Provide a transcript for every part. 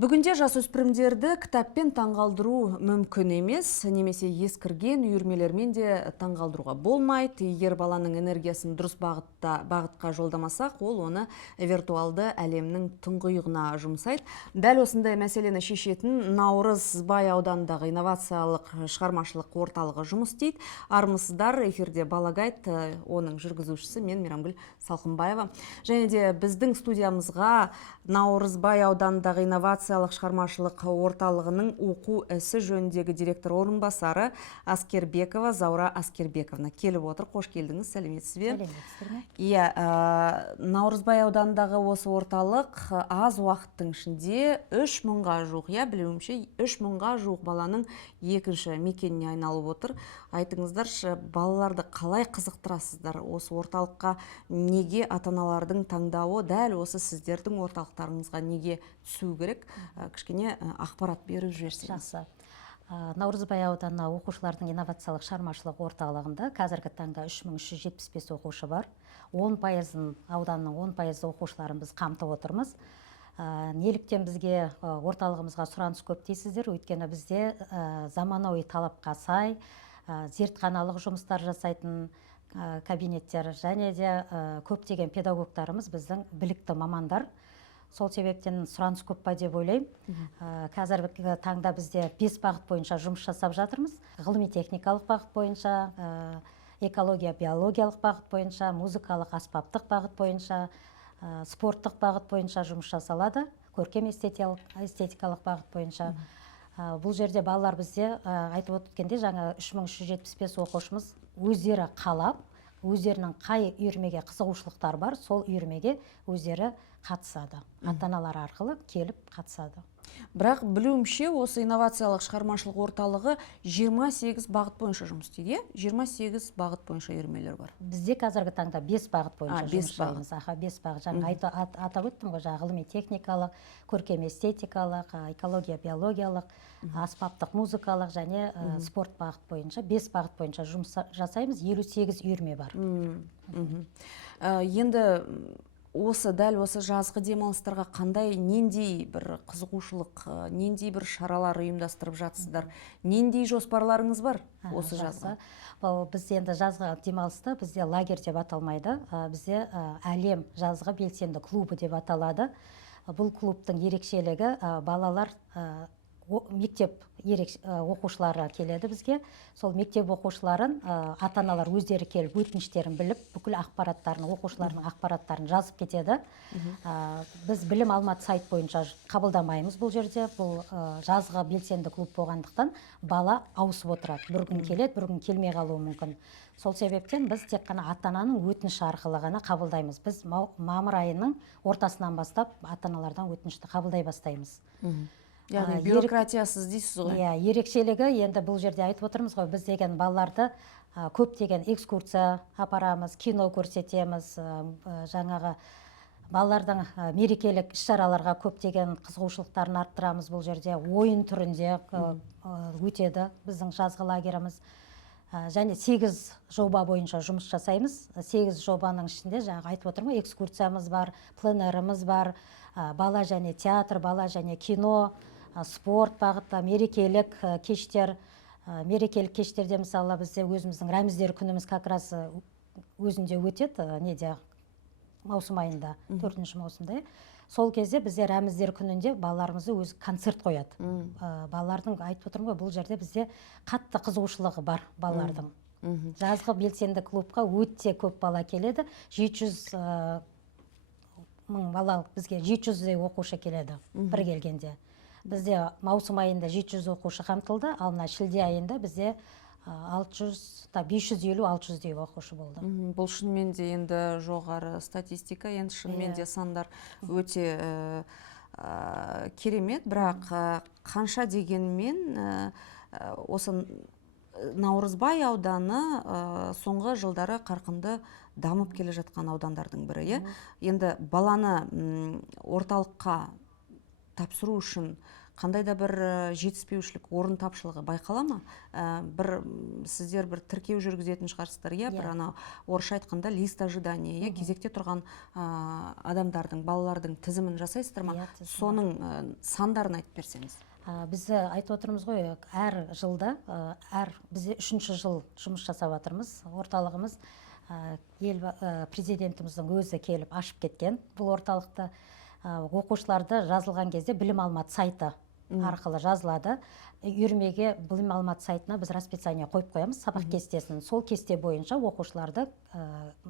Бүгінде жасөспірімдерді кітаппен таңғалдыру мүмкін емес, немесе ескірген үйірмелермен де таңғалдыруға болмайды. Егер баланың энергиясын дұрыс бағытқа жолдамасақ, ол оны виртуалды әлемнің тұңғиығына жұмсайды. Дәл осындай мәселені шешетін Наурызбай ауданындағы инновациялық шығармашылық орталығы жұмыс істейді. Армысыздар, эфирде Балагайт, оның жүргізушісі мен Мейрамгүл Салқынбаева. Және де біздің студиямызға Наурызбай ауданындағы инновациялық шығармашылық орталығының оқу ісі жөніндегі директор орынбасары Аскербекова Заура Аскербековна келіп отыр. Қош келдіңіз, сәлеметсіз бе? Сәлеметсіздер ме? Иә, Наурызбай ауданындағы осы орталық аз уақыттың ішінде 3000-ға жуық, білуімше 3000-ға жуық баланың екінші мекеніне айналып отыр. Айтыңыздаршы, балаларды қалай қызықтырасыздар? Осы орталыққа неге ата-аналардың таңдауы дәл осы сіздердің орталықтарыңызға неге түсу керек? Кішкене ақпарат беріп жіберсеңіз. Жақсы. Наурызбай ауданы оқушылардың инновациялық шығармашылық орталығында қазіргі таңда 3375 оқушы бар. 10%-ын, ауданның 10% оқушыларын біз қамтып отырмыз. Неліктен бізге орталығымызға сұраныс көп дейсіздер? Өйткені бізде заманауи талапқа сай, зертханалық жұмыстар жасайтын кабинеттер және де көптеген педагогтарымыз біздің білікті мамандар. Сол себептен сұраныс көп па деп ойлаймын. Қазіргі таңда бізде 5 бағыт бойынша жұмыс жасап жатырмыз. Ғылыми-техникалық бағыт бойынша, экология, биологиялық бағыт бойынша, музыкалық аспаптық бағыт бойынша, спорттық бағыт бойынша жұмыс жасалады. Көркем эстетикалық бағыт бойынша. Бұл жерде балалар бізде айтып өткенде жаңа 3375 оқушымыз өздері қалап, өздерінің қай үйірмеге қызығушылықтар бар, сол үйірмеге өздері қатысады. Ата-аналар арқылы келіп қатысады. Бірақ білуімше, осы инновациялық шығармашылық орталығы 28 бағыт бойынша жұмыс істейді, 28 бағыт бойынша үйірмелер бар. Бізде қазіргі таңда 5 бағыт бойынша жұмыс жасаймыз. 5 бағыт. Жаңа атап өттім ғой, ғылыми-техникалық, көркем эстетикалық, экология, биологиялық, аспаптық, музыкалық және спорт бағыт бойынша 5 бағыт бойынша жұмыс жасаймыз. 58 үйірме бар. Енді дәл осы жазғы демалыстарға қандай, нендей бір қызығушылық, нендей бір шаралар ұйымдастырып жатсыздар? Нендей жоспарларыңыз бар осы жазға? Біз енді жазғы демалысты бізде лагерь деп аталмайды. Бізде әлем жазғы белсенді клубы деп аталады. Бұл клубтың ерекшелігі балалар мектеп оқушылары келеді бізге. Сол мектеп оқушыларын ата-аналар өздері келіп өтініштерін біліп, бүкіл ақпараттарын, оқушылардың ақпараттарын жазып кетеді. Біз білім алматы сайт бойынша қабылдамаймыз бұл жерде. Бұл жазғы белсенді клуб болғандықтан бала ауысып отырады. Бір күн келеді, бір күн келмей қалуы мүмкін. Сол себептен біз тек қана ата-ананың өтініші арқылы ғана қабылдаймыз. Біз мамыр айының ортасынан бастап ата-аналардан өтінішті қабылдай бастаймыз. Яғни бюрократиясыз дейсіз ғой? Иә, ерекшелігі енді бұл жерде айтып отырмыз ғой, біз деген балаларды көптеген экскурсия апарамыз, кино көрсетеміз, жаңағы балалардың мерекелік іс-шараларға көптеген қызығушылықтарын арттырамыз. Бұл жерде ойын түрінде өтеді біздің жазғы лагеріміз. Және 8 жоба бойынша жұмыс жасаймыз. 8 жобаның ішінде жаңағы айтып отырмын ғой, экскурсиямыз бар, пленеріміз бар, бала және театр, бала және кино, спорт бағытта, мерекелік кештер. Мерекелік кештерде мысалы бізде өзіміздің рәміздер күніміз как раз өзінде өтеді, маусым айында, 4 маусымда. Сол кезде бізде рәміздер күнінде балаларымызды өзі концерт қояды. Балалардың айтып отырмын ғой, бұл жерде бізде қатты қызығушылығы бар балалардың. Жазғы белсенді клубқа өте көп бала келеді. 700 мың бала, бізге 700-дей оқушы келеді бір келгенде. Бізде маусым айында 700 оқушы қамтылды, ал мына шілде айында бізде 550-600-дей оқушы болды. Бұл шынымен де енді жоғары статистика, енді шынымен де сандар өте керемет, бірақ қанша дегенмен осы Наурызбай ауданы соңғы жылдары қарқынды дамып келе жатқан аудандардың бірі. Енді баланы орталыққа тапсыру үшін қандай да бір жетіспеушілік, орын тапшылығы байқала ма? Сіздер бір тіркеу жүргізетін шығарсыздар, бір ана орысша айтқанда лист ожидания, кезекте тұрған адамдардың, балалардың тізімін жасайсыздар ма? Соның сандарын айтып берсеңіз. Біз айтып отырмыз ғой, әр жылда, бізде 3-ші жыл жұмыс жасап жатырмыз. Орталығымыз президентіміздің өзі келіп ашып кеткен бұл орталықты. Оқушыларды жазылған кезде білім алматы сайты арқылы жазылады. Үйірмеге білім алматы сайтына біз расписание қойып қоямыз, сабақ кестесін. Сол кесте бойынша оқушыларды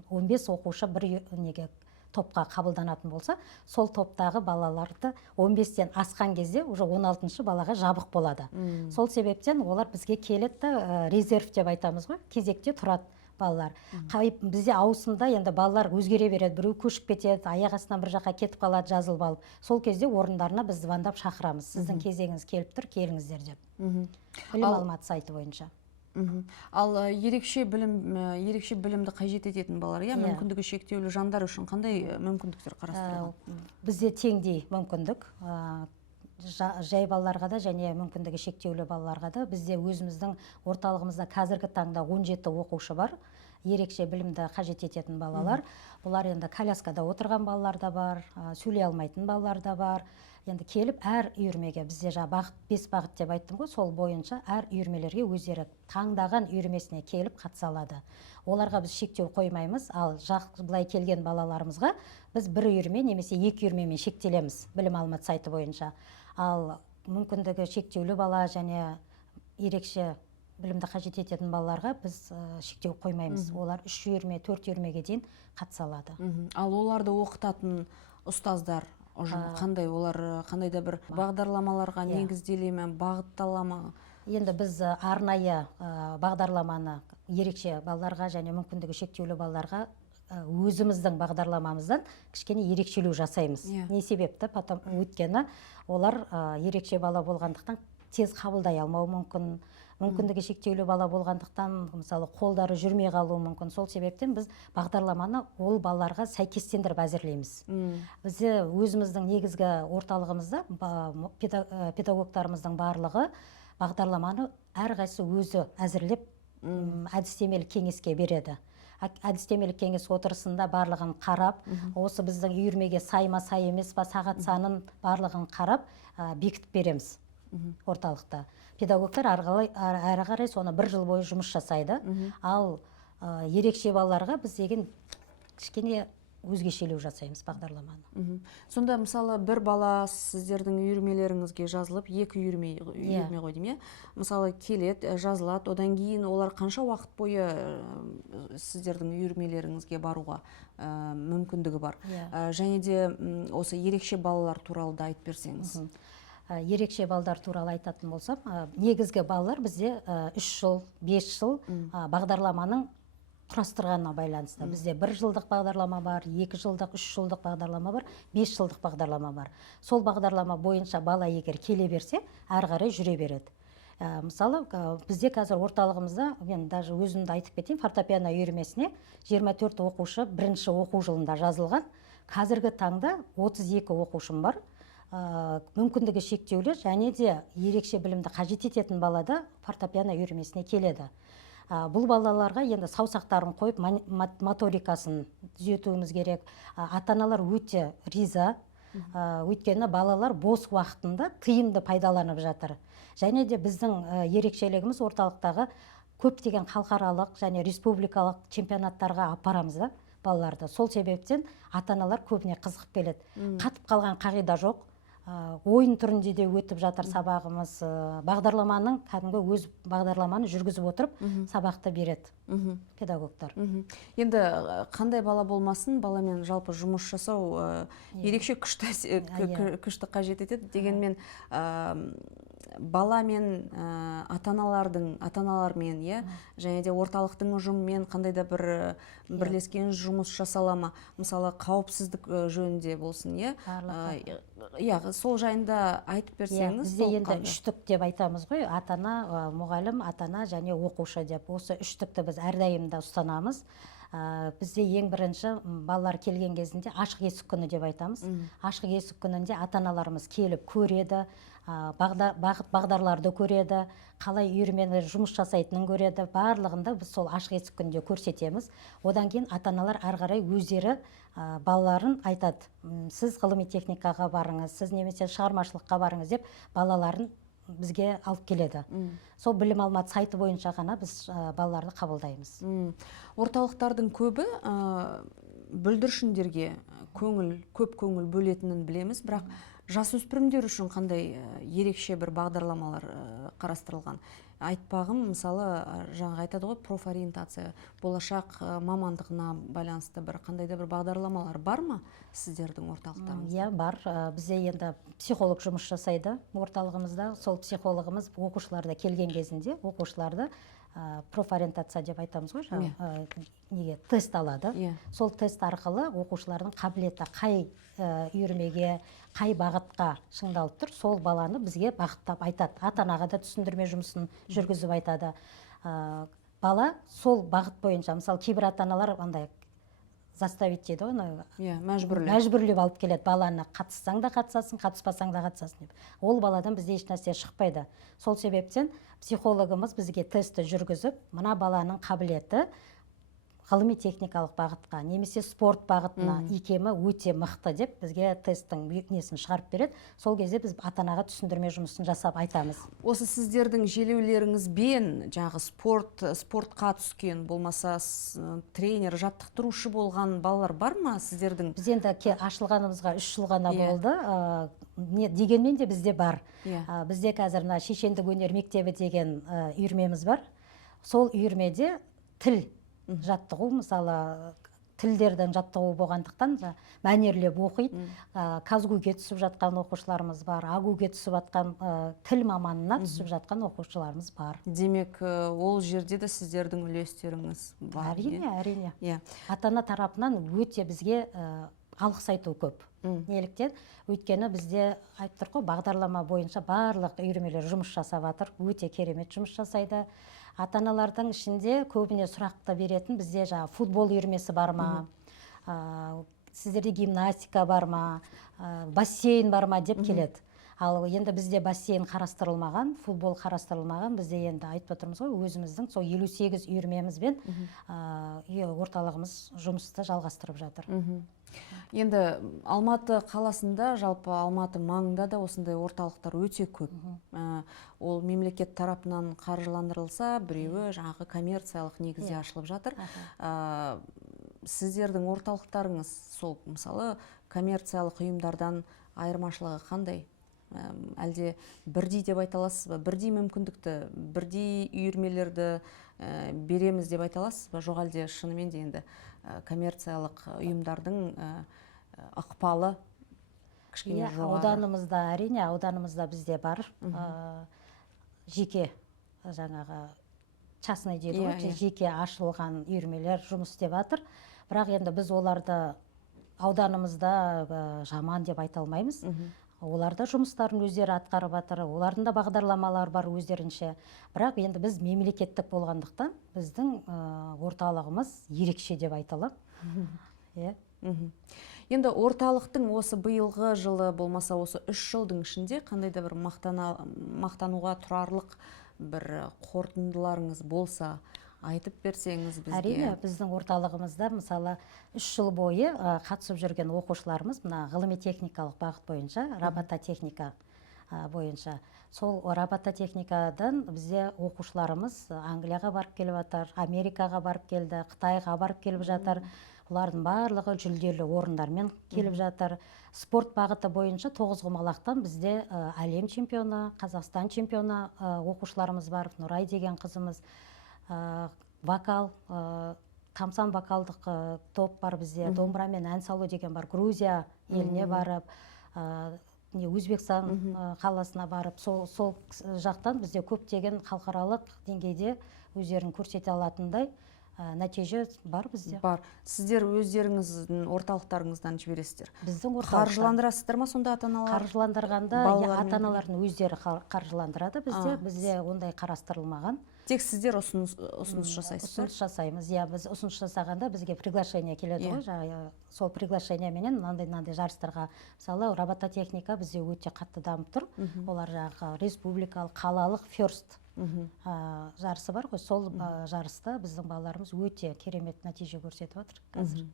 15 оқушы бір топқа қабылданатын болса, сол топтағы балаларды 15-тен асқан кезде уже 16-шы балаға жабық болады. Сол себептен олар бізге келеді, резерв деп айтамыз ғой, кезекте тұрады балалар. Бізде ауысымда енді балалар өзгере береді, біреу көшіп кетеді, аяқ астынан бір жаққа кетіп қалады, жазылып алып. Сол кезде орындарына біз звондап шақырамыз. Сіздің кезегіңіз келіп тұр, келіңіздер деп. Білім алматы сайты бойынша. Ал ерекше білімді қажет ететін балалар, мүмкіндігі шектеулі жандар үшін қандай мүмкіндіктер қарастырылған? Бізде теңдей мүмкіндік. Жай балаларға да және мүмкіндігі шектеулі балаларға да. Бізде өзіміздің орталығымызда қазіргі таңда 17 оқушы бар. Ерекше білімді қажет ететін балалар. Бұлар енді коляскада отырған балалар да бар, сөйлей алмайтын балалар да бар. Енді келіп әр үйірмеге, бізде 5 бағыт деп айттым ғой, сол бойынша әр үйірмелерге өздері таңдаған үйірмесіне келіп қатыса алады. Оларға біз шектеу қоймаймыз, ал былай келген балаларымызға біз бір үйірме немесе 2 үйірмемен шектелеміз білім алматы сайты бойынша. Ал мүмкіндігі шектеулі бала және ерекше білімді қажет ететін балаларға біз шектеу қоймаймыз. Олар 3 үйірме, 4 үйірмеге дейін қатыса алады. Ал оларды оқытатын ұстаздар қандай, олар қандай да бір бағдарламаларға негізделе ме, бағыттала ма? Енді біз арнайы бағдарламаны ерекше балаларға және мүмкіндігі шектеулі балаларға өзіміздің бағдарламамыздан кішкене ерекшелеу жасаймыз. Не себепті? Өйткені олар ерекше бала болғандықтан тез қабылдай алмау мүмкін, мүмкіндігі шектеулі бала болғандықтан, мысалы, қолдары жүрмей қалуы мүмкін. Сол себептен біз бағдарламаны ол балаларға сәйкестендіріп әзірлейміз. Бізде өзіміздің негізгі орталығымызда педагогтарымыздың барлығы бағдарламаны әрқайсысы өзі әзірлеп әдістемелік кеңеске береді. Әдістемелік кеңес отырысында барлығын қарап, осы біздің үйірмеге сай ма, сай емес па, сағат санын барлығын қарап, бекітіп береміз орталықта. Педагогтар әрі қарай соны 1 жыл бойы жұмыс жасайды. Ал ерекше балаларға біз деген кішкене өзгешелеу жасаймыз бағдарламаны. Сонда мысалы бір бала сіздердің үйірмелеріңізге жазылып, 2 үйірме ғой деймін, мысалы келеді, жазылады, одан кейін олар қанша уақыт бойы сіздердің үйірмелеріңізге баруға мүмкіндігі бар? Және де осы ерекше балалар туралы да айтып берсеңіз. Ерекше балалар туралы айтатын болсам, негізгі балалар бізде 3 жыл, 5 жыл бағдарламаның құрастырғанына байланысты. Бізде 1 жылдық бағдарлама бар, 2 жылдық, 3 жылдық бағдарлама бар, 5 жылдық бағдарлама бар. Сол бағдарлама бойынша бала егер келе берсе, әрі қарай жүре береді. Мысалы, бізде қазір орталығымызда, мен даже өзімді айтып кетейін, фортепиано үйірмесіне 24 оқушы 1-ші оқу жылында жазылған. Қазіргі таңда 32 оқушым бар. Мүмкіндігі шектеулі және де ерекше білімді қажет ететін балада фортепиано үйірмесіне келеді. Бұл балаларға енді саусақтарын қойып моторикасын түзетуіміз керек. Ата-аналар өте риза, өйткені балалар бос уақытында тиімді пайдаланып жатыр. Және де біздің ерекшелігіміз орталықтағы көптеген халықаралық және республикалық чемпионаттарға апарамыз да балаларды. Сол себептен ата-аналар көбіне қызығып келеді. Қатып қалған қағида жоқ. Ойын түрінде де өтіп жатыр сабағымыз. Бағдарламаның, кәдімгі өз бағдарламаны жүргізіп отырып, сабақты береді педагогтар. Енді қандай бала болмасын, баламен жалпы жұмыс жасау ерекше күшті қажет етеді. Дегенмен бала мен ата-аналармен, және де орталықтың ұжымымен қандай да бір бірлескен жұмыс жасалама, мысалы қауіпсіздік жөнінде болсын, сол жайында айтып берсеңіз. Бізде енді 3-түк деп айтамыз ғой, ата-ана, мұғалім, ата-ана және оқушы деп. Осы 3-түкті біз әрдайымда ұстанамыз. Бізде ең бірінші балалар келген кезінде ашық есік күні деп айтамыз. Ашық есік күнінде ата-аналарымыз келіп көреді, бағыт бағдарларды көреді, қалай үйірмені жұмыс жасайтынын көреді. Барлығында біз сол ашық есік күнде көрсетеміз. Одан кейін ата-аналар ары қарай өздері балаларын айтады. Сіз ғылыми техникаға барыңыз, сіз немесе шығармашылыққа барыңыз деп балаларын бізге алып келеді. Сол білім алматы сайты бойынша ғана біз балаларды қабылдаймыз. Орталықтардың көбі бүлдіршіндерге көп көңіл бөлетінін білеміз, бірақ жасөспірімдер үшін қандай ерекше бір бағдарламалар қарастырылған? Айтпағым, мысалы, жаңа айтады ғой, профориентация, болашақ мамандығына байланысты қандай да бір бағдарламалар бар ма сіздердің орталықтарыңызда? Иә, бар. Бізде енді психолог жұмыс жасайды орталығымызда. Сол психологымыз оқушыларды келген кезінде оқушыларды профориентация деп айтамыз ғой, неге тест алады. Сол тест арқылы оқушылардың қабілеті қай үйірмеге, қай бағытқа шыңдалып тұр, сол баланы бізге бағыттап айтады. Ата-анаға да түсіндірме жұмысын жүргізіп айтады. Бала сол бағыт бойынша, мысалы, кейбір ата-аналар андай заставить дейді ғой, мәжбүрлеп алып келеді баланы, қатыссаң да қатысасың, қатыспасаң да қатысасың деп. Ол баладан бізде еш нәрсе шықпайды. Сол себептен психологымыз бізге тестті жүргізіп, мына баланың қабілеті ғылыми техникалық бағытқа, немесе спорт бағытына икемі өте мықты деп бізге тесттің несін шығарып береді. Сол кезде біз ата-анаға түсіндірме жұмысын жасап айтамыз. Осы сіздердің желеулеріңізбен жаңағы спортқа түскен, болмаса тренер, жаттықтырушы болған балалар бар ма сіздердің? Біз енді ашылғанымызға 3 жыл ғана болды. Дегенмен де бізде бар. Бізде қазір шешендік өнер мектебі деген үйірмеміз бар. Сол үйірмеде тіл жаттығу, мысалы, тілдердің жаттығу болғандықтан мәнерлеп оқиды. Казгуге түсіп жатқан оқушыларымыз бар, агуге түсіп жатқан, тіл маманына түсіп жатқан оқушыларымыз бар. Демек, ол жерде де сіздердің үлестеріңіз бар? Әрине. Ата-ана тарапынан өте бізге алғыс айту көп. Неліктен? Өйткені бізде айтып тұр ғой, бағдарлама бойынша барлық үйірмелер жұмыс жасап жатыр, өте керемет жұмыс жасайды. Ата-аналардың ішінде көбіне сұрақты беретін бізде футбол үйірмесі бар ма, сіздерде гимнастика бар ма, бассейн бар ма деп келеді. Ал енді бізде бассейн қарастырылмаған, футбол қарастырылмаған. Бізде енді айтып отырмыз ғой, өзіміздің сол 58 үйірмемізбен орталығымыз жұмысты жалғастырып жатыр. Енді Алматы қаласында, жалпы Алматы маңында да осындай орталықтар өте көп. Ол мемлекет тарапынан қаржыландырылса, біреуі жаңағы коммерциялық негізде ашылып жатыр. Сіздердің орталықтарыңыз сол, мысалы, коммерциялық ұйымдардан айырмашылығы қандай? Әлде бірдей деп айта аласыз ба? Бірдей мүмкіндікті, бірдей үйірмелерді береміз деп айта аласыз ба? Жоқ, әлде шынымен де енді коммерциялық ұйымдардың ықпалы кішкене жоғары? Ауданымызда, әрине, ауданымызда бізде бар. Жеке, жаңағы частный дейді ғой, жеке ашылған үйірмелер жұмыс істеп жатыр. Бірақ енді біз оларды ауданымызда жаман деп айта алмаймыз. Оларда жұмыстарын өздері атқарып жатыр, олардың да бағдарламалар бар өздерінше. Бірақ енді біз мемлекеттік болғандықтан біздің орталығымыз ерекше деп айтылып. Енді орталықтың осы биылғы жылы болмаса осы 3 жылдың ішінде қандай да бір мақтануға тұрарлық бір қорытындыларыңыз болса, айтып берсеңіз бізге. Әрине, біздің орталығымызда мысалы 3 жыл бойы қатысып жүрген оқушыларымыз мына ғылыми техникалық бағыт бойынша, робототехника бойынша. Сол робототехникадан бізде оқушыларымыз Англияға барып келіп жатыр, Америкаға барып келді, Қытайға барып келіп жатыр. Олардың барлығы жүлделі орындармен келіп жатыр. Спорт бағыты бойынша 9-құмалақтан бізде әлем чемпионы, Қазақстан чемпионы оқушыларымыз бар. Нұрай деген қызымыз. Вокал, тамсан вокалдық топ бар бізде, домбырамен ән салу деген бар. Грузия еліне барып, Өзбекстан қаласына барып, сол жақтан бізде көптеген халықаралық деңгейде өздерін көрсете алатындай нәтиже бар бізде. Бар. Сіздер өздеріңіздің орталықтарыңыздан жібересіздер? Біздің қаржыландырасыздар ма сонда ата-аналар? Қаржыландырғанда ата-аналардың өздері қаржыландырады бізде. Бізде ондай қарастырылмаған. Тек сіздер ұсыныс жасайсыздар? Ұсыныс жасаймыз. Иә, біз ұсыныс жасағанда бізге приглашение келеді ғой, жаңағы сол приглашениеменен мынандай жарыстарға, мысалы робототехника бізде өте қатты дамып тұр. Олар жаңағы республикалық, қалалық first жарысы бар ғой, сол жарыста біздің балаларымыз өте керемет нәтиже көрсетіп жатыр қазір.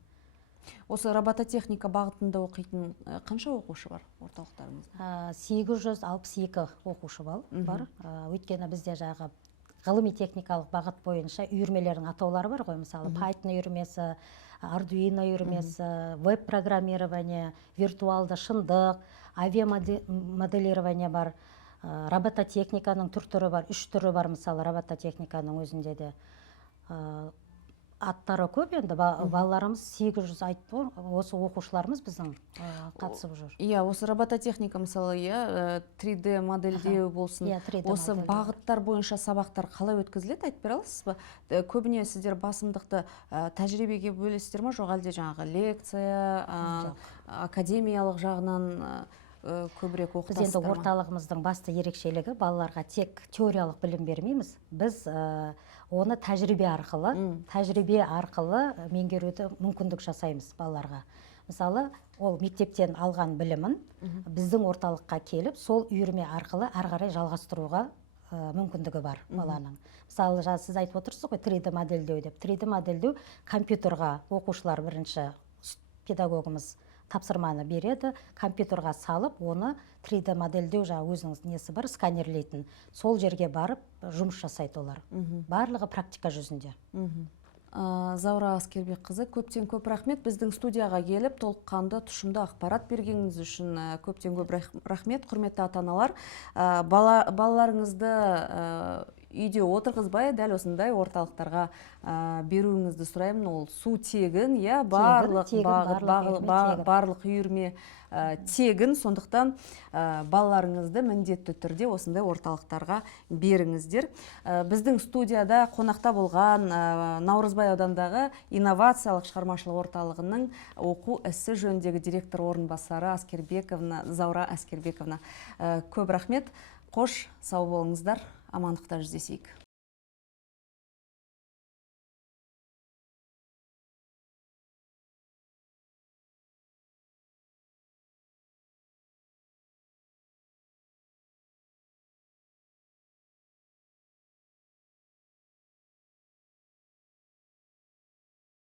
Осы робототехника бағытында оқитын қанша оқушы бар орталықтарымызда? 862 оқушы бар. Өйткені бізде жағы ғылыми техникалық бағыт бойынша үйірмелердің атаулары бар ғой, мысалы Python үйірмесі, Arduino үйірмесі, веб-программирование, виртуалды шындық, авиамоделирование бар, робототехниканың түрі бар, 3 түрі бар, мысалы робототехниканың өзінде де. Аттары көп, енді балаларымыз 800 айтты, осы оқушыларымыз біздің қатысып жүр. Иә, осы робототехника мысалы, 3D модельдеу болсын, осы бағыттар бойынша сабақтар қалай өткізіледі, айтып бере аласыз ба? Көбіне сіздер басымдықты тәжірибеге бөлесіздер ме, жоқ әлде жаңағы лекция, академиялық жағынан көбірек оқытасыздар ма? Біз енді орталығымыздың басты ерекшелігі балаларға тек теориялық білім бермейміз. Біз оны тәжірибе арқылы меңгеруді мүмкіндік жасаймыз балаларға. Мысалы, ол мектептен алған білімін біздің орталыққа келіп, сол үйірме арқылы ары қарай жалғастыруға мүмкіндігі бар баланың. Мысалы, сіз айтып отырсыз ғой, 3D модельдеу деп. 3D модельдеу компьютерға оқушылар бірінші педагогымыз тапсырманы береді, компьютерға салып, оны 3D модельдеу өзінің несі бар, сканерлейтін. Сол жерге барып жұмыс жасайды олар. Барлығы практика жүзінде. Заура Аскербекқызы, көптен көп рахмет. Біздің студияға келіп, толыққанды, тұшымды ақпарат бергеніңіз үшін көптен көп рахмет. Құрметті ата-аналар, балаларыңызды үйде отырғызбай, дәл осындай орталықтарға беруіңізді сұраймын. Ол су тегін, барлық үйірме тегін, сондықтан балаларыңызды міндетті түрде осындай орталықтарға беріңіздер. Біздің студияда қонақта болған Наурызбай аудандағы инновациялық шығармашылық орталығының оқу ісі жөніндегі директор орынбасары Заура Аскербековна. Көп рахмет. Қош, сау болыңыздар, амандықта жүздесейік.